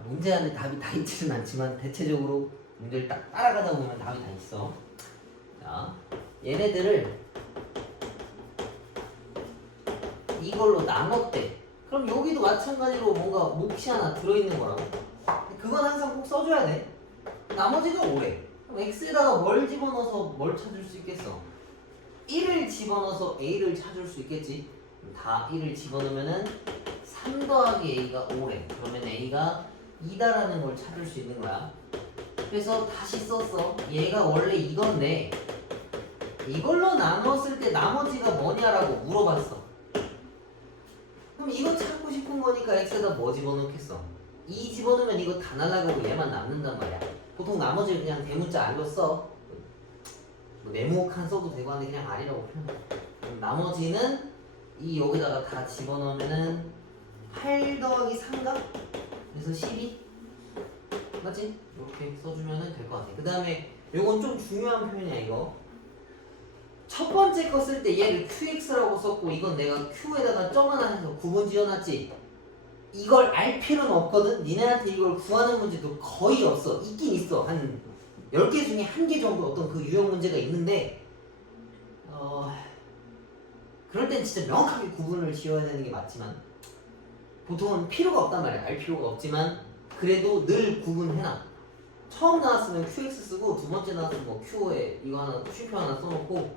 문제 안에 답이 다 있지는 않지만 대체적으로 문제를 딱 따라가다 보면 답이 다 있어. 자, 얘네들을 이걸로 나눴대. 그럼 여기도 마찬가지로 뭔가 몫이 하나 들어있는 거라고. 그건 항상 꼭 써줘야 돼. 나머지가 5래. 그럼 x에다가 뭘 집어넣어서 뭘 찾을 수 있겠어? 1을 집어넣어서 a를 찾을 수 있겠지. 다 1을 집어넣으면은 3 더하기 a가 5래. 그러면 a가 2다라는 걸 찾을 수 있는 거야. 그래서 다시 썼어. 얘가 원래 이건데 이걸로 나눴을 때 나머지가 뭐냐라고 물어봤어. 그럼 이거 찾고 싶은 거니까 x에다 뭐 집어넣겠어? 2 집어넣으면 이거 다 날아가고 얘만 남는단 말이야. 보통 나머지를 그냥 대문자 R로 써. 뭐 네모칸 써도 되고 하는데 그냥 R이라고 표현해. 나머지는 이 여기다가 다 집어넣으면은 8 더하기 3가? 그래서 12? 맞지? 이렇게 써주면 될 것 같아. 그 다음에 요건 좀 중요한 표현이야 이거. 첫 번째 거 쓸 때 얘를 QX라고 썼고 이건 내가 Q에다가 점 하나 해서 구분 지어놨지. 이걸 알 필요는 없거든. 니네한테 이걸 구하는 문제도 거의 없어. 있긴 있어. 한 10개 중에 1개 정도 어떤 그 유형 문제가 있는데 그럴 땐 진짜 명확하게 구분을 지어야 되는 게 맞지만 보통은 필요가 없단 말이야. 알 필요가 없지만 그래도 늘 구분해놔. 처음 나왔으면 QX 쓰고 두 번째 나왔으면 뭐 Q에 이거 하나 쉼표 하나 써놓고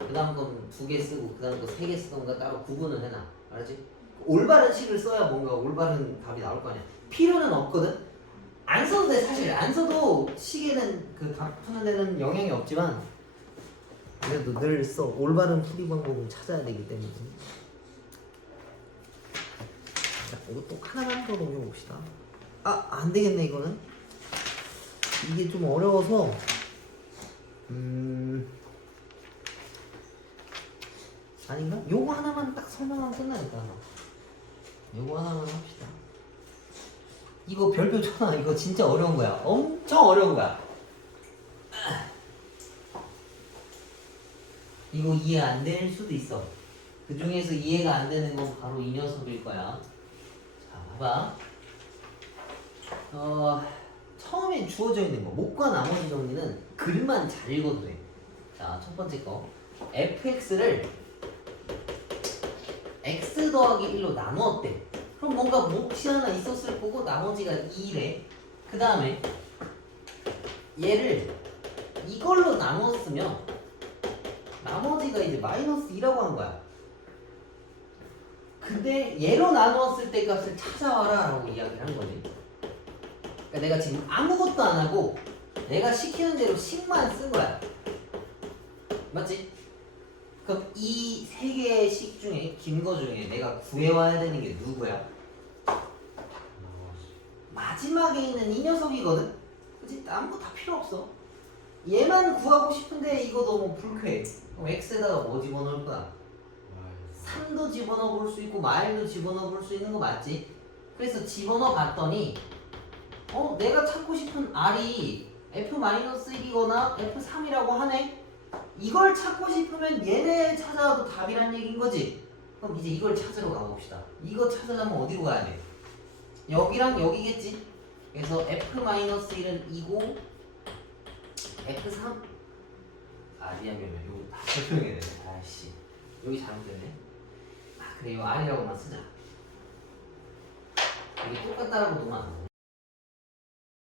그 다음 건 2개 쓰고 그 다음 거 3개 쓰던가 따로 구분을 해놔. 알았지? 올바른 식을 써야 뭔가 올바른 답이 나올 거 아니야. 필요는 없거든. 안 써도 돼. 사실 안 써도 식에는 그 답 푸는 데는 영향이 없지만 그래도 늘 써. 올바른 풀이 방법을 찾아야 되기 때문에. 자, 이거 또 하나만 더 넘겨봅시다. 안 되겠네 이거는. 이게 좀 어려워서 아닌가? 요거 하나만 딱 설명하면 끝나니까. 이거 하나만 합시다. 이거 별표 쳐놔. 이거 진짜 어려운 거야. 엄청 어려운 거야. 이거 이해 안 될 수도 있어. 그 중에서 이해가 안 되는 건 바로 이 녀석일 거야. 자, 봐봐. 처음엔 주어져 있는 거. 목과 나머지 정리는 글만 잘 읽어도 돼. 자, 첫 번째 거. fx를 x 더하기 1로 나누었대. 그럼 뭔가 몫이 하나 있었을 거고 나머지가 2래. 그 다음에 얘를 이걸로 나누었으면 나머지가 이제 마이너스 2라고 한 거야. 근데 얘로 나누었을 때 값을 찾아와라 라고 이야기를 한 거지. 그러니까 내가 지금 아무것도 안 하고 내가 시키는 대로 식만 쓴 거야. 맞지? 그럼 이 세 개의 식 중에 긴 거 중에 내가 구해와야 되는 게 누구야? 마지막에 있는 이 녀석이거든? 그치? 다른 거 다 필요 없어. 얘만 구하고 싶은데 이거 너무 불쾌해. 그럼 x에다가 뭐 집어넣을 거야? 3도 집어넣어 볼 수 있고 마일도 집어넣어 볼 수 있는 거 맞지? 그래서 집어넣어 봤더니 내가 찾고 싶은 r이 f-1이거나 f3이라고 하네? 이걸 찾고 싶으면 얘네 찾아와도 답이란 얘기인 거지? 그럼 이제 이걸 찾으러 가봅시다. 이거 찾으려면 어디로 가야 돼? 여기랑 여기겠지? 그래서 f-1은 2고 f3 미안 이거 다 설명해야 되네. 아이씨 여기 잘못됐네. 그래 이거 r이라고만 쓰자. 이게 똑같다라고 놓으면 안 돼.